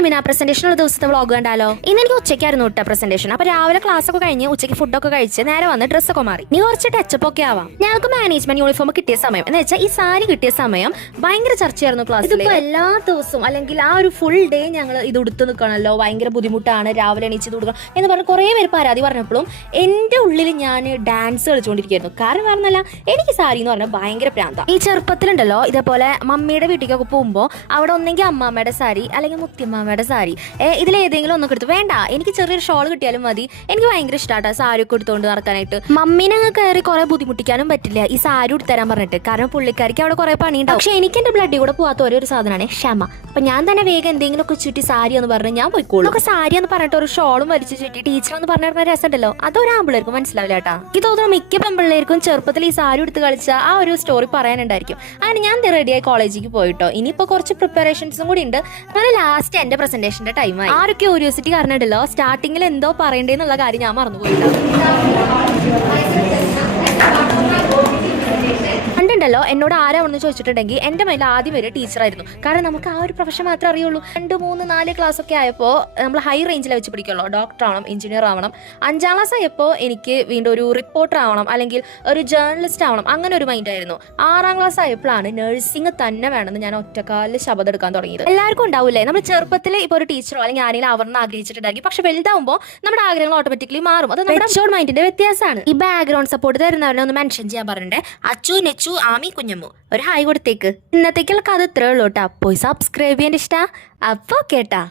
Femina presentation ഉള്ള ദിവസത്തെ vlog കണ്ടാലോ? ഇന്ന് എനിക്ക് ഉച്ചയ്ക്കായിരുന്നു കേട്ടോ പ്രസന്റേഷൻ. അപ്പൊ രാവിലെ ക്ലാസ് ഒക്കെ കഴിഞ്ഞ് ഉച്ചയ്ക്ക് ഫുഡൊക്കെ കഴിച്ച് നേരെ വന്ന് ഡ്രസ്സൊക്കെ മാറി. നീ കുറച്ച് ടച്ചപ്പ് ഒക്കെ ആവാം. ഞങ്ങൾക്ക് മാനേജ്മെന്റ് യൂണിഫോം കിട്ടിയ സമയം എന്ന് വെച്ചാൽ ഈ സാരി കിട്ടിയ സമയം ഭയങ്കര ചർച്ചയായിരുന്നു ക്ലാസ്സിൽ. ഇതിപ്പോ എല്ലാ ദിവസവും അല്ലെങ്കിൽ ആ ഒരു ഫുൾ ഡേ ഞങ്ങൾ ഇത് ഉടുത്ത് നിൽക്കണമല്ലോ, ഭയങ്കര ബുദ്ധിമുട്ടാണ്, രാവിലെ എണീച്ച് കൊടുക്കണം എന്ന് പറഞ്ഞ് കുറേ പേര് പരാതി പറഞ്ഞപ്പോഴും എൻ്റെ ഉള്ളിൽ ഞാൻ ഡാൻസ് കളിച്ചുകൊണ്ടിരിക്കുകയായിരുന്നു. കാരണം പറഞ്ഞല്ല, എനിക്ക് സാരി എന്ന് പറഞ്ഞാൽ ഭയങ്കര പ്രാന്ത. ഈ ചെറുപ്പത്തിലുണ്ടല്ലോ ഇതേപോലെ മമ്മിയുടെ വീട്ടിലേക്കൊക്കെ പോകുമ്പോൾ അവിടെ ഒന്നെങ്കിൽ അമ്മാമ്മയുടെ സാരി അല്ലെങ്കിൽ മുത്തിയമ്മയുടെ സാരി, ഇതിലേതെങ്കിലും ഒന്നൊക്കെ എടുത്തു. വേണ്ട, എനിക്ക് ചെറിയൊരു ഷോൾ കിട്ടിയാലും മതി. എനിക്ക് ഭയങ്കര ഇഷ്ടമാട്ടോ സാരി ഒക്കെ എടുത്തുകൊണ്ട് നടക്കാനായിട്ട്. മമ്മീനെ കയറി കുറെ ബുദ്ധിമുട്ടിക്കാനും പറ്റില്ല ഈ സാരി ഉടുത്തരാൻ പറഞ്ഞിട്ട്. കാരണം പുള്ളിക്കാരിക്ക് അവിടെ കുറെ പണിയുണ്ടാവും. പക്ഷെ എനിക്ക് എന്റെ ബ്ലഡിൽ കൂടെ പോകാത്ത ഒരേ ഒരു സാധനമാണ് ക്ഷമ. അപ്പൊ ഞാൻ തന്നെ വേഗം എന്തെങ്കിലും ഒക്കെ ചുറ്റി സാരി എന്ന് പറഞ്ഞ് ഞാൻ പോയിക്കോളൂ. ഒക്കെ സാരി എന്ന് പറഞ്ഞിട്ട് ഒരു ഷോളും വലിച്ചു ചുറ്റി ടീച്ചർ എന്ന് പറഞ്ഞിരുന്ന രസമുണ്ടല്ലോ, അതൊരു ആമ്പിള്ളേർക്കും മനസ്സിലാവില്ല കേട്ടാ. എനിക്ക് തോന്നുന്നു മിക്ക പെൺപിള്ളേർക്കും ചെറുപ്പത്തിൽ ഈ സാരി എടുത്ത് കളിച്ച ആ ഒരു സ്റ്റോറി പറയാനുണ്ടായിരിക്കും. അങ്ങനെ ഞാൻ റെഡിയായി കോളേജിലേക്ക് പോയിട്ടോ. ഇനിയിപ്പോ കുറച്ച് പ്രിപ്പറേഷൻസും കൂടി ഉണ്ട്. അങ്ങനെ ലാസ്റ്റ് എന്റെ പ്രസന്റേഷന്റെ ടൈമായി. ആ ഒരു ക്യൂരിയോസിറ്റി കാരണമുണ്ടല്ലോ സ്റ്റാർട്ടിങ്ങിൽ എന്തോ പറയണ്ടേന്നുള്ള കാര്യം ഞാൻ മറന്നുപോയിട്ടോ. ണ്ടല്ലോ എന്നോട് ആരാണെന്ന് ചോദിച്ചിട്ടുണ്ടെങ്കിൽ എൻ്റെ മേലെ ആദ്യം വരെ ടീച്ചറായിരുന്നു. കാരണം നമുക്ക് ആ ഒരു പ്രൊഫഷൻ മാത്രമേ അറിയുള്ളൂ. 2, 3, 4 ക്ലാസ് ഒക്കെ ആയപ്പോൾ നമ്മൾ ഹൈ റേഞ്ചിൽ വെച്ച് പിടിക്കുള്ളൂ. ഡോക്ടർ ആവണം, എഞ്ചിനീയർ ആവണം. 5ാം ക്ലാസ് ആയപ്പോൾ എനിക്ക് വീണ്ടും ഒരു റിപ്പോർട്ടർ ആവണം അല്ലെങ്കിൽ ഒരു ജേർണലിസ്റ്റ് ആവണം, അങ്ങനെ ഒരു മൈൻഡ് ആയിരുന്നു. 6ാം ക്ലാസ് ആയപ്പോഴാണ് നഴ്സിംഗ് തന്നെ വേണമെന്ന് ഞാൻ ഒറ്റക്കാലിൽ ശബ്ദം എടുക്കാൻ തുടങ്ങിയത്. എല്ലാവർക്കും ഉണ്ടാവില്ലേ, നമ്മൾ ചെറുപ്പത്തിൽ ഇപ്പോൾ ഒരു ടീച്ചറോ അല്ലെങ്കിൽ ആരെങ്കിലും ആവണമെന്ന് ആഗ്രഹിച്ചിട്ടുണ്ടാക്കി. പക്ഷെ വലുതാവുമ്പോൾ നമ്മുടെ ആഗ്രഹങ്ങൾ ഓട്ടോമാറ്റിക്കലി മാറും. അത് നമ്മുടെ മെച്ചൂർഡ് മൈൻഡിന്റെ വ്യത്യാസമാണ്. ഈ ബാക്ക്ഗ്രൗണ്ട് സപ്പോർട്ട് തരുന്നവരെ ഒന്ന് മെൻഷൻ ചെയ്യാൻ പറഞ്ഞിട്ട് അച്ചു, നെച്ചു, ആമി, കുഞ്ഞമ്മു ഒരു ഹായ് കൊടുത്തേക്ക്. ഇന്നത്തേക്കുള്ള കഥ ഇത്രേ ഉള്ളൂ കേട്ടോ. പോയി സബ്സ്ക്രൈബ് ചെയ്യാൻ ഇഷ്ട. അപ്പൊ കേട്ടാ.